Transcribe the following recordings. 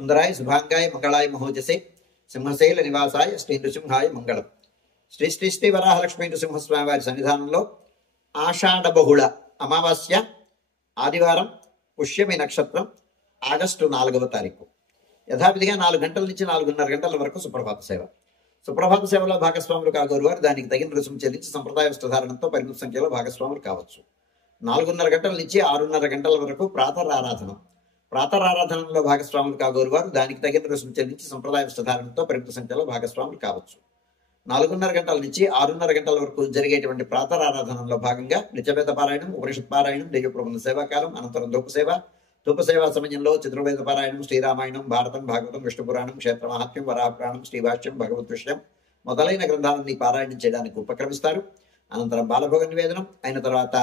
సుందరాయ శుభాంగాయ మంగళాయ మహోజసే సింహశైల నివాసాయ శ్రీ నృసింహాయ మంగళం. శ్రీ శ్రీ శ్రీ వరాహలక్ష్మీ నృసింహస్వామి వారి సన్నిధానంలో ఆషాఢ బహుళ అమావాస్య ఆదివారం పుష్యమి నక్షత్రం ఆగస్టు 4వ తారీఖు యథావిధిగా 4 గంటల నుంచి 4:30 గంటల వరకు సుప్రభాత సేవ. సుప్రభాత సేవలో భాగస్వాములు కాగోరు వారు దానికి తగిన రుసుము చెల్లించి సంప్రదాయ వస్త్రధారణంతో పరిమిత సంఖ్యలో భాగస్వాములు కావచ్చు. 4:30 గంటల నుంచి 6:30 గంటల వరకు ప్రాతరారాధన. ప్రాతరారాధనలో భాగస్వాములు కాగోరు వారు దానికి తగిన రుసుము చెల్లించి సంప్రదాయ వస్త్రధారణంతో పరిమిత సంఖ్యలో భాగస్వాములు కావచ్చు. 4:30 గంటల నుంచి 6:30 గంటల వరకు జరిగేటువంటి ప్రాతరారాధనలో భాగంగా నిత్యవేద పారాయణం, ఉపనిషత్ పారాయణం, దైవ ప్రబంధ సేవాకాలం, అనంతరం ధూపసేవ సమయంలో చతుర్వేద పారాయణం, శ్రీరామాయణం, భారతం, భాగవతం, విష్ణు పురాణం, క్షేత్ర మహాత్మ్యం, వరాపురాణం, శ్రీభాష్యం, భగవద్ విషయం మొదలైన గ్రంథాలని పారాయణం చేయడానికి ఉపక్రమిస్తారు. అనంతరం బాలభోగ నివేదనం అయిన తర్వాత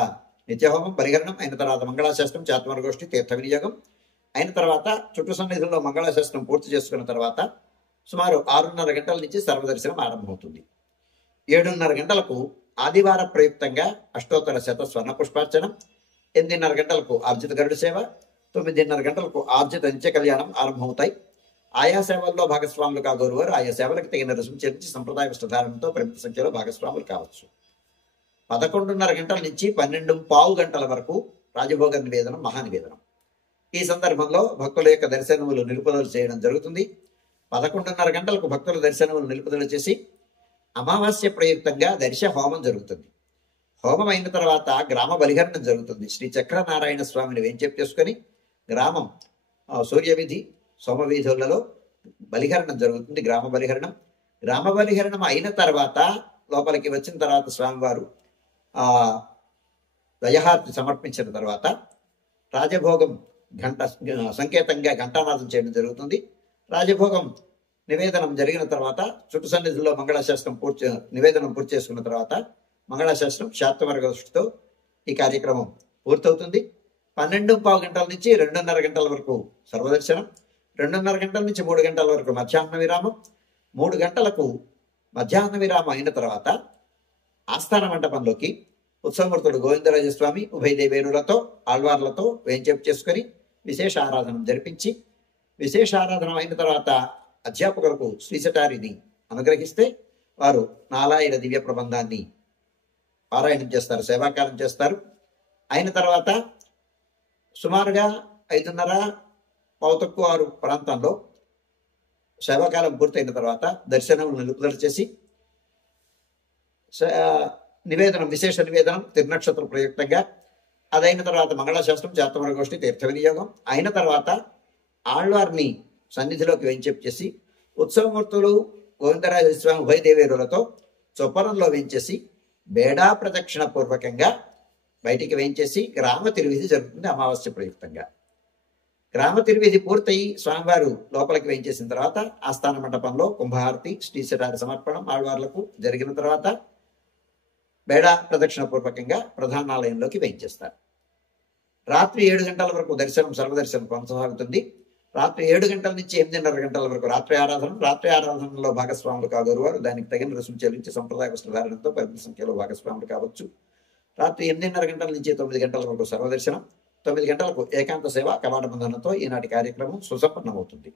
నిత్యహోమం, పరిహరణం అయిన తర్వాత మంగళాశాస్త్రం, చాత్మరగోష్ఠి, తీర్థ వినియోగం అయిన తర్వాత చుట్టు సన్నిధుల్లో మంగళాశాస్త్రం పూర్తి చేసుకున్న తర్వాత సుమారు 6:30 గంటల నుంచి సర్వదర్శనం ఆరంభమవుతుంది. 7:30 గంటలకు ఆదివార ప్రయుక్తంగా అష్టోత్తర శత స్వర్ణ పుష్పార్చనం, 8:30 గంటలకు ఆర్జిత గరుడ సేవ, 9:30 గంటలకు ఆర్జిత నిత్య కళ్యాణం ఆరంభమవుతాయి. ఆయా సేవల్లో భాగస్వాములు కాగోరు వారు ఆయా సేవలకు తగిన రుసుము చెల్లించి సంప్రదాయ వస్త్రధారణతో పరిమిత సంఖ్యలో భాగస్వాములు కావచ్చు. 11:30 గంటల నుంచి 12:15 గంటల వరకు రాజభోగ నివేదనం, మహానివేదనం. ఈ సందర్భంలో భక్తుల యొక్క దర్శనములు నిలుపుదల చేయడం జరుగుతుంది. 11:30 గంటలకు భక్తుల దర్శనములు నిలుపుదల చేసి అమావాస్య ప్రయుక్తంగా దర్శ హోమం జరుగుతుంది. హోమం అయిన తర్వాత గ్రామ బలిహరణం జరుగుతుంది. శ్రీ చక్రనారాయణ స్వామిని వేంచేపు చేసుకొని గ్రామం సూర్యవిధి, సోమవీధులలో బలిహరణం జరుగుతుంది. గ్రామ బలిహరణం అయిన తర్వాత లోపలికి వచ్చిన తర్వాత స్వామివారు దయహారతి సమర్పించిన తర్వాత రాజభోగం గంట సంకేతంగా ఘంటానాదం చేయడం జరుగుతుంది. రాజభోగం నివేదనం జరిగిన తర్వాత చుట్టు సన్నిధిలో మంగళాశాస్త్రం నివేదనం పూర్తి చేసుకున్న తర్వాత మంగళాశాస్త్రం శాత్వరగోష్ఠితో ఈ కార్యక్రమం పూర్తవుతుంది. 12:15 గంటల నుంచి 2:30 గంటల వరకు సర్వదర్శనం, 2:30 గంటల నుంచి 3 గంటల వరకు మధ్యాహ్న విరామం, 3 గంటలకు మధ్యాహ్న విరామం అయిన తర్వాత ఆస్థాన మంటపంలోకి ఉత్సవమూర్తుడు గోవిందరాజస్వామి ఉభయ దేవేరులతో ఆళ్వార్లతో వేంచేపు చేసుకొని విశేష ఆరాధన జరిపించి, విశేష ఆరాధన అయిన తర్వాత అధ్యాపకులకు శ్రీశటారిని అనుగ్రహిస్తే వారు నాలాయిర దివ్య ప్రబంధాన్ని పారాయణం చేస్తారు, సేవాకాలం చేస్తారు. అయిన తర్వాత సుమారుగా 5:30-6 ప్రాంతంలో సేవాకాలం పూర్తయిన తర్వాత దర్శనం నిలుపుదల చేసి నివేదనం, విశేష నివేదనం తిరునక్షత్ర ప్రయుక్తంగా అదైన తర్వాత మంగళాశాస్త్రం, చాత్తమరగోష్ఠి, తీర్థ వినియోగం అయిన తర్వాత ఆళ్వార్ని సన్నిధిలోకి వేంచేపు చేసి ఉత్సవమూర్తులు గోవిందరాజస్వామి ఉభయ దేవేరులతో చొప్పరంలో వేంచేసి బేడా ప్రదక్షిణ పూర్వకంగా బయటికి వేంచేసి గ్రామ తిరువిధి జరుగుతుంది. అమావాస్య ప్రయుక్తంగా గ్రామ తిరువిధి పూర్తయి స్వామివారు లోపలికి వేంచేసిన తర్వాత ఆస్థాన మండపంలో కుంభహారతి, శ్రీశటారి సమర్పణం ఆళ్వార్లకు జరిగిన తర్వాత బేడా ప్రదక్షిణ పూర్వకంగా ప్రధానాలయంలోకి వేయించేస్తారు. రాత్రి 7 గంటల వరకు దర్శనం, సర్వదర్శనం కొనసాగుతుంది. రాత్రి 7 గంటల నుంచి 8:30 గంటల వరకు రాత్రి ఆరాధనలో భాగస్వాములు కాగోరు వారు దానికి తగిన రుసుము చెల్లించి సంప్రదాయ వస్త్రధారణతో పరిమిత సంఖ్యలో భాగస్వాములు కావచ్చు. రాత్రి 8:30 గంటల నుంచి 9 గంటల వరకు సర్వదర్శనం, 9 గంటలకు ఏకాంత సేవ కవాట బంధనంతో ఈనాటి కార్యక్రమం సుసంపన్నమవుతుంది.